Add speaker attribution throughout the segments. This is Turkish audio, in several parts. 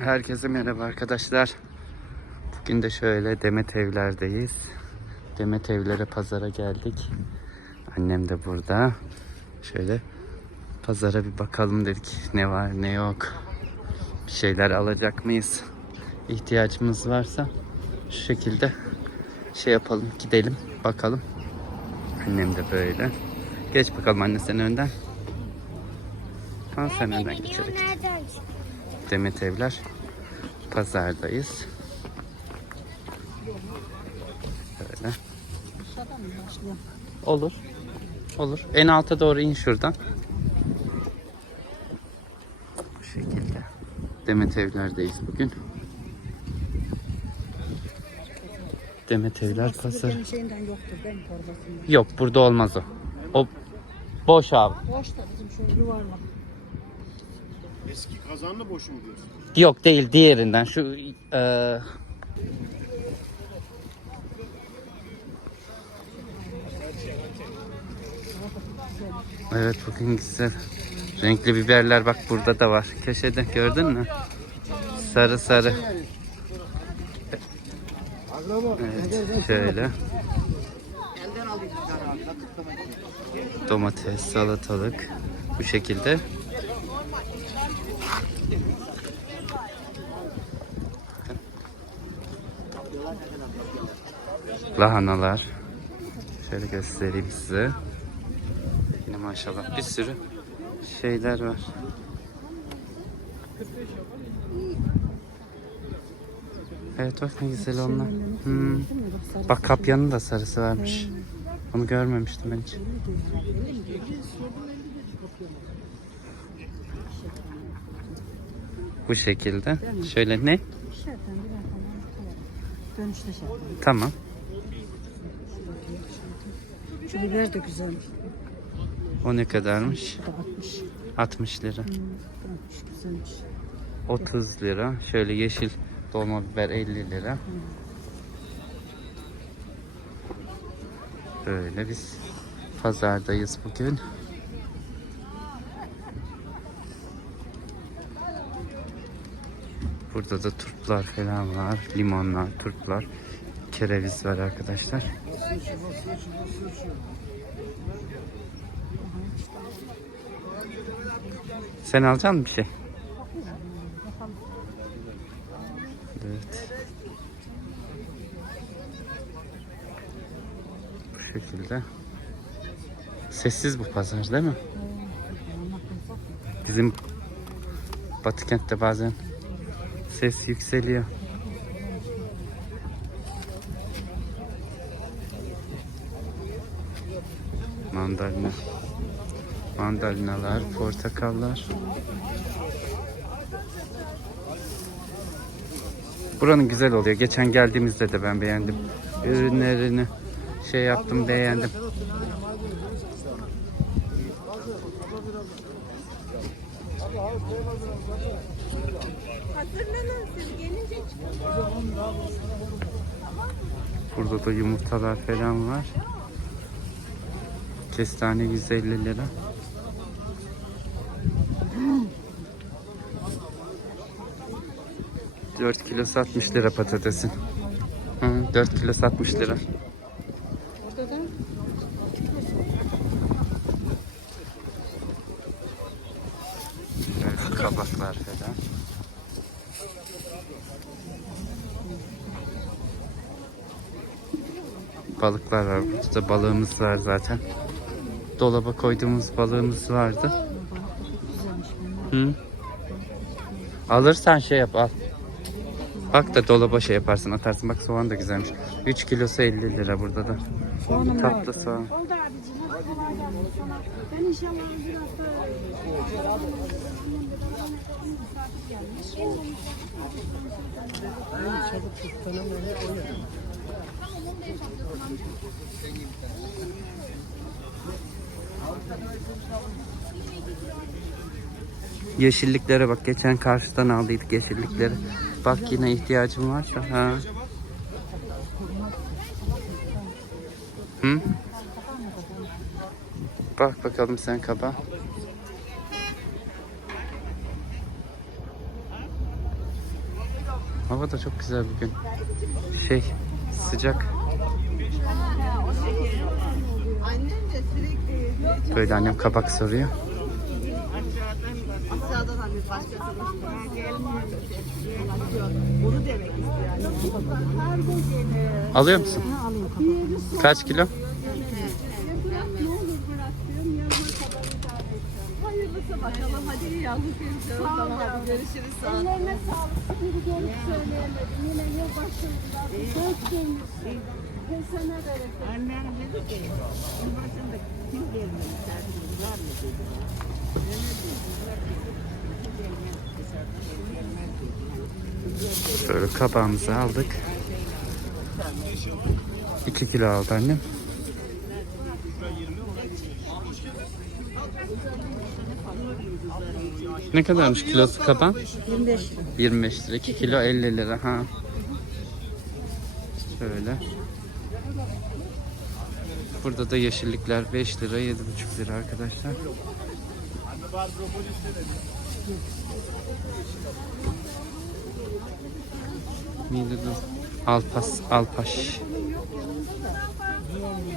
Speaker 1: Herkese merhaba arkadaşlar. Bugün de şöyle Demet Evler'deyiz. Demet Evler'e pazara geldik. Annem de burada. Şöyle pazara bir bakalım dedik. Ne var ne yok. Bir şeyler alacak mıyız? İhtiyacımız varsa şu şekilde şey yapalım gidelim bakalım. Annem de böyle. Geç bakalım anne sen önden. Ha sen önden geçerek. Demet Evler pazardayız. Böyle. Olur. Olur. En alta doğru in şuradan. Bu şekilde. Demet Evler'deyiz bugün. Demet Evler pazarı. Yok burada olmaz o. O boş abi.
Speaker 2: Boş da bizim şu yuvarlak.
Speaker 3: Eski kazanlı boşu mu diyorsun?
Speaker 1: Yok değil diğerinden şu e, Evet bugün güzel. Renkli biberler bak burada da var. Köşede gördün mü? Sarı sarı. Evet şöyle. Domates, salatalık bu şekilde. Lahanalar. Şöyle göstereyim size. Yine maşallah bir sürü şeyler var. Evet bak ne güzel onlar. Hmm. Bak kapyanın da sarısı varmış. Onu görmemiştim ben hiç. Bu şekilde. Şöyle ne?
Speaker 2: Dönüşte.
Speaker 1: Tamam.
Speaker 2: Şu biber de güzelmiş.
Speaker 1: O ne kadarmış?
Speaker 2: Bu da 60.
Speaker 1: 60 lira.
Speaker 2: Hmm, 60 güzelmiş.
Speaker 1: 30 lira. Şöyle yeşil dolma biber 50 lira. Böyle biz pazardayız bugün. Burada da turplar falan var. Limonlar, turplar. Kereviz var arkadaşlar. Sen alacak mısın bir şey? Evet. Bu şekilde. Sessiz bu pazar değil mi? Bizim Batı kentte bazen ses yükseliyor. Mandalina. Mandalinalar, portakallar. Buranın güzel oluyor. Geçen geldiğimizde de ben beğendim. Ürünlerini şey yaptım, beğendim. Burada da yumurtalar falan var. Kestane 150 lira. Dört kilo 60 lira patatesin. Hı, 4 kilo 60 lira. Böyle kabaklar falan. Balıklar var. Burada balığımız var zaten. Dolaba koyduğumuz balığımız vardı. Hı? Alırsan şey yap al. Bak da dolaba şey yaparsın atarsın. Bak soğan da güzelmiş. 3 kilosu 50 lira burada da.
Speaker 2: Soğanım
Speaker 1: Tatlı
Speaker 2: vardı.
Speaker 1: soğan.
Speaker 4: Oldu abicim. Hadi kolay gelsin sana. Ben inşallah bir hafta
Speaker 1: Yeşilliklere bak. Geçen karşıdan aldıydık yeşillikleri. Bak yine ihtiyacım var. Ha. Hı? Bak bakalım sen kaba. Hava da çok güzel bugün. Şey sıcak. Böyle annem kabak soruyor.
Speaker 2: Aşağıdan hani başkası Bunu demek istiyor.
Speaker 1: Alıyor musun? Kaç kilo?
Speaker 4: Hayırlısı bakalım. Hadi iyi yavrum. Sağ ol yavrum.
Speaker 2: Görüşürüz. Sağ ol.
Speaker 4: Ellerine sağlık. Şimdi gelip söyleyemedim. Yine yılbaşında. Dört günmüşsün. Kesene bereket.
Speaker 2: Annem dedi ki, yılbaşında kim gelmedi? Misafirimiz var mı dedi.
Speaker 1: Şöyle kabağımızı aldık. 2 kilo aldı annem. Ne kadarmış kilosu kabağın?
Speaker 2: 25 lira.
Speaker 1: 25 lira. 2 kilo 50 lira. Ha. Şöyle. Burada da yeşillikler 5 lira 7,5 lira arkadaşlar. Midedu Alpas Alpaş.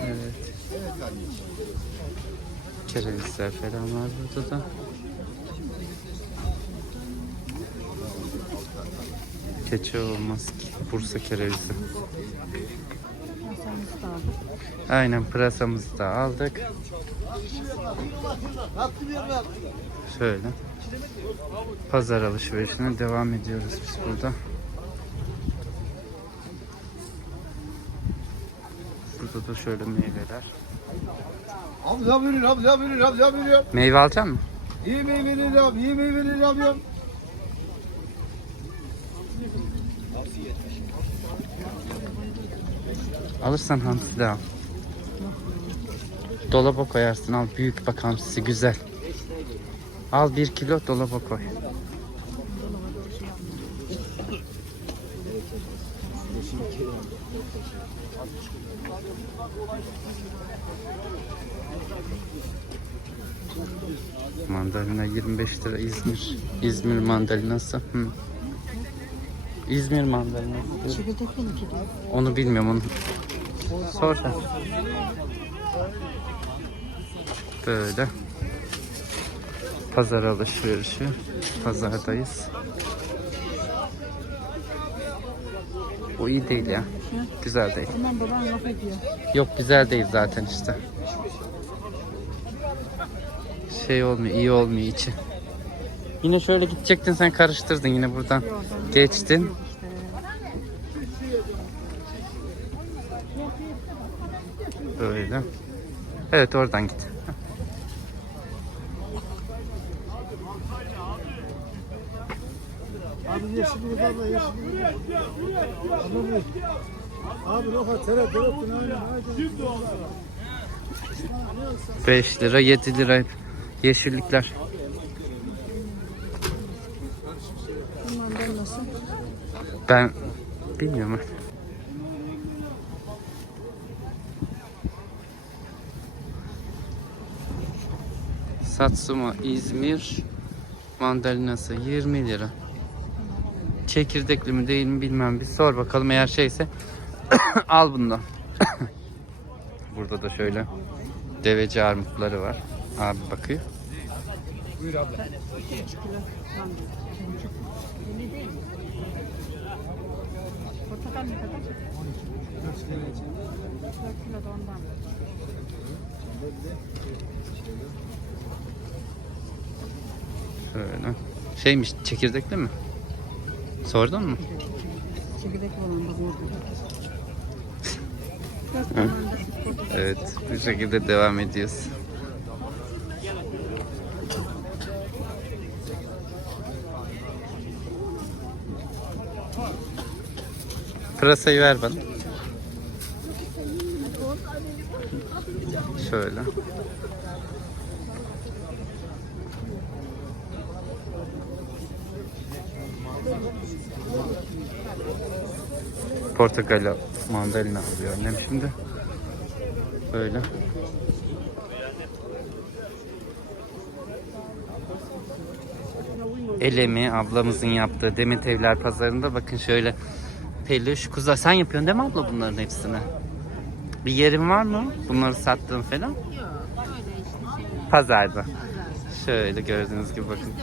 Speaker 1: Evet. Kerevizler falan var burada da. Keçi olmaz ki. Bursa kerevizi.
Speaker 2: Da aldık.
Speaker 1: Aynen pırasamızı da aldık. Şöyle. Pazar alışverişine devam ediyoruz biz burada. Burada da şöyle meyveler.
Speaker 5: Hamza verir, Hamza verir, Hamza veriyor.
Speaker 1: Meyve alacak mısın?
Speaker 5: İyi meyveleri al, iyi meyveleri alıyorum.
Speaker 1: Alırsan hamsi de al. Dolaba koyarsın al. Büyük bak hamsisi güzel. Al bir kilo dolaba koy. Mandalina 25 lira İzmir. İzmir mandalinası. Hı. İzmir mandalinası. Onu bilmiyorum onu. Sor sen. Böyle. Pazar alışverişi. Pazardayız. Bu iyi değil ya. Güzel değil. Yok güzel değil zaten işte. Şey olmuyor, iyi olmuyor içi. Yine şöyle gidecektin sen karıştırdın yine buradan. Geçtin. Böyle. Evet oradan git.
Speaker 5: Abi yeşil bir baba, yeşil bir Abi, abi roka tere tere Şimdi
Speaker 1: 5 lira 7 lira yeşillikler. Ben bilmiyorum. Satsuma İzmir mandalinası 20 lira. Çekirdekli mi değil mi bilmem bir sor bakalım eğer şeyse al bundan. Burada da şöyle deveci armutları var. Abi bakıyor.
Speaker 2: Portakal ne kadar? 4 kilo da ondan.
Speaker 1: Şöyle. Şeymiş çekirdekli mi? Sordun mu?
Speaker 2: Çekirdekli olan burada.
Speaker 1: Evet, bu şekilde devam ediyoruz. Pırasayı ver bana. Şöyle. Portakal mandalina alıyor annem şimdi. Böyle. Elemi ablamızın yaptığı Demet Evler pazarında bakın şöyle peluş kuza sen yapıyorsun değil mi abla bunların hepsini? Bir yerin var mı? Bunları sattığın falan? Pazarda. Şöyle gördüğünüz gibi bakın.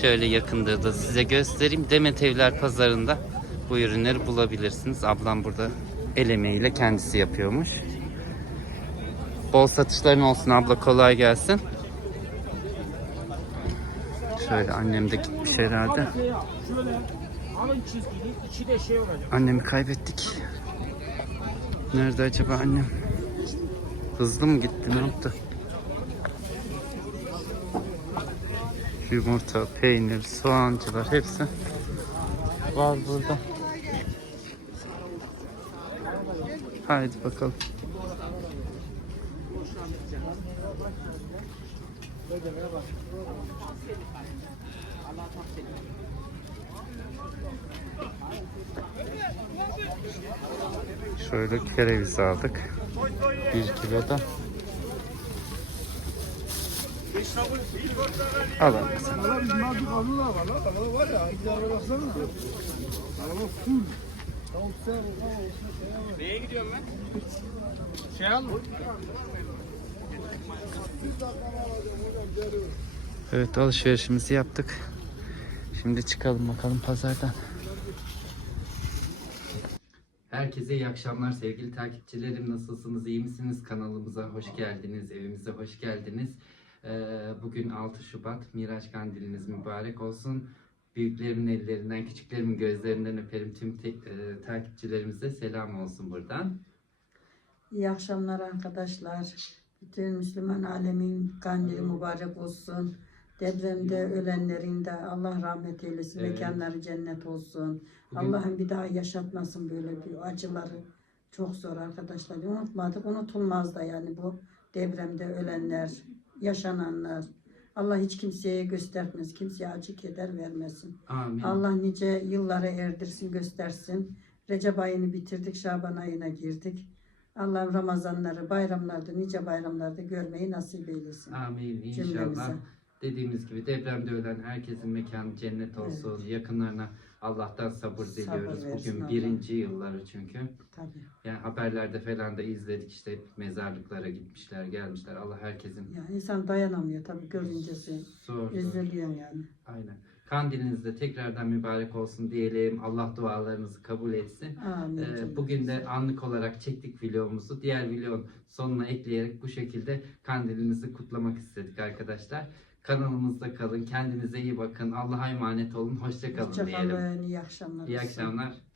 Speaker 1: Şöyle yakındır da size göstereyim. Demet Evler pazarında bu ürünleri bulabilirsiniz. Ablam burada el emeğiyle kendisi yapıyormuş. Bol satışların olsun abla kolay gelsin. Şöyle annem de gitmiş herhalde. Annemi kaybettik. Nerede acaba annem? Hızlı mı gitti ne yaptı? Yumurta, peynir, soğancılar hepsi var burada. Haydi bakalım. Şöyle kereviz aldık. Bir kilo da. Alalım.
Speaker 5: Valla bizim azıcık alırlar var ya. Araba full.
Speaker 6: Neye gidiyorum ben? Şey al mı?
Speaker 1: Evet alışverişimizi yaptık. Şimdi çıkalım bakalım pazardan. Herkese iyi akşamlar sevgili takipçilerim. Nasılsınız? iyi misiniz? Kanalımıza hoş geldiniz. Evimize hoş geldiniz. Ee, Bugün 6 Şubat. Miraç Kandiliniz mübarek olsun. Büyüklerimin ellerinden, küçüklerimin gözlerinden öperim. Tüm te- e, takipçilerimize selam olsun buradan.
Speaker 7: İyi akşamlar arkadaşlar. Bütün Müslüman alemin kandili mübarek olsun. Depremde ölenlerin de Allah rahmet eylesin.
Speaker 1: Evet.
Speaker 7: Mekanları cennet olsun.
Speaker 1: Bugün-
Speaker 7: Allah'ım bir daha yaşatmasın böyle bir acıları. Çok zor arkadaşlar. Unutmadık. Unutulmaz da yani bu depremde ölenler, yaşananlar. Allah hiç kimseye göstermez. Kimseye acı keder vermesin.
Speaker 1: Amin.
Speaker 7: Allah nice yıllara erdirsin, göstersin. Recep ayını bitirdik, Şaban ayına girdik. Allah Ramazanları, bayramlarda, nice bayramlarda görmeyi nasip eylesin.
Speaker 1: Amin inşallah.
Speaker 7: Cümlemize.
Speaker 1: Dediğimiz gibi depremde ölen herkesin mekanı cennet olsun. Yakınlarına Allah'tan sabır diliyoruz.
Speaker 7: versin
Speaker 1: Bugün
Speaker 7: Allah.
Speaker 1: birinci yılları çünkü.
Speaker 7: Tabii.
Speaker 1: Yani haberlerde falan da izledik işte mezarlıklara gitmişler gelmişler. Allah herkesin
Speaker 7: Ya insan dayanamıyor tabii görünce şey.
Speaker 1: zor.
Speaker 7: Üzülüyor yani.
Speaker 1: Aynen. Kandiliniz de tekrardan mübarek olsun diyelim. Allah dualarınızı kabul etsin.
Speaker 7: Amin.
Speaker 1: Ee, bugün de anlık olarak çektik videomuzu. Diğer videonun sonuna ekleyerek bu şekilde kandilinizi kutlamak istedik arkadaşlar. Kanalımızda kalın. Kendinize iyi bakın. Allah'a emanet olun. Hoşça kalın diyelim.
Speaker 7: Hoşçakalın, iyi akşamlar.
Speaker 1: İyi
Speaker 7: olsun.
Speaker 1: akşamlar.